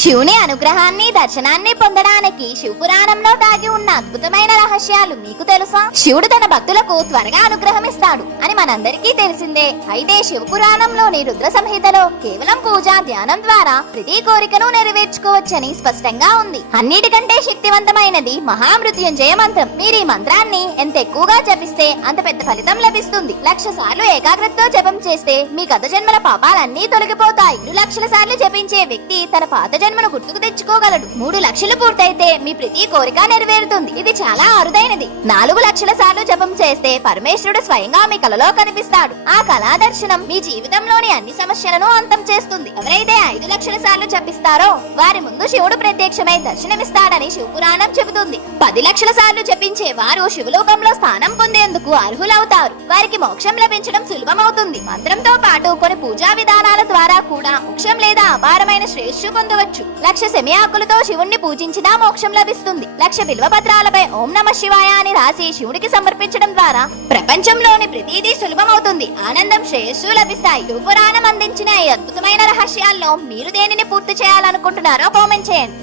శివుని అనుగ్రహాన్ని దర్శనాన్ని పొందడానికి శివపురాణంలో దాగి ఉన్న అద్భుతమైన రహస్యాలు మీకు తెలుసా? శివుడు తన భక్తులకు త్వరగా అనుగ్రహం ఇస్తాడు అని మనందరికీ తెలిసిందే. అయితే శివపురాణంలోని రుద్ర సంహితలో కేవలం పూజ ధ్యానం ద్వారా ప్రతి కోరికను నెరవేర్చుకోవచ్చని స్పష్టంగా ఉంది. అన్నిటికంటే శక్తివంతమైనది మహామృత్యుంజయ మంత్రం. మీరు ఈ మంత్రాన్ని ఎంత ఎక్కువగా జపిస్తే అంత పెద్ద ఫలితం లభిస్తుంది. 1,00,000 సార్లు ఏకాగ్రతతో జపం చేస్తే మీ గత జన్మల పాపాలన్నీ తొలగిపోతాయి. 2,00,000 సార్లు జపించే వ్యక్తి తన పాత జన్మను గుర్తుకు తెచ్చుకోగలడు. 3,00,000 పూర్తయితే మీ ప్రతి కోరిక నెరవేరుతుంది. ఇది చాలా అరుదైనది. 4,00,000 సార్లు జపం చేస్తే పరమేశ్వరుడు స్వయంగా మీ కలలో కనిపిస్తాడు. ఆ కళా దర్శనం మీ జీవితంలోని అన్ని సమస్యలను అంతం చేస్తుంది. ఎవరైతే 5,00,000 సార్లు జపిస్తారో వారి ముందు శివుడు ప్రత్యక్షమై దర్శనమిస్తాడని శివపురాణం చెబుతుంది. 10,00,000 సార్లు జపించే వారు శివలోకంలో స్థానం పొందేందుకు అర్హులవుతారు. వారికి మోక్షం లభించడం సులభమవుతుంది. మంత్రంతో పాటు కొన్ని పూజా విధానాల ద్వారా కూడా మోక్షం లేదా అపారమైన శ్రేయస్సు పొందవచ్చు. 1,00,000 సెమి ఆకులతో శివుణ్ణి పూజించినా మోక్షం లభిస్తుంది. 1,00,000 బిల్వ పత్రాలపై ఓం నమః శివాయ అని రాసి శివుడికి సమర్పించడం ద్వారా ప్రపంచంలోని ప్రతిదీ సులభమవుతుంది. ఆనందం శ్రేయస్సు లభిస్తాయి. శివపురాణం అందించిన ఈ అద్భుతమైన రహస్యాల్లో మీరు దేనిని పూర్తి చేయాలనుకుంటున్నారో కామెంట్ చేయండి.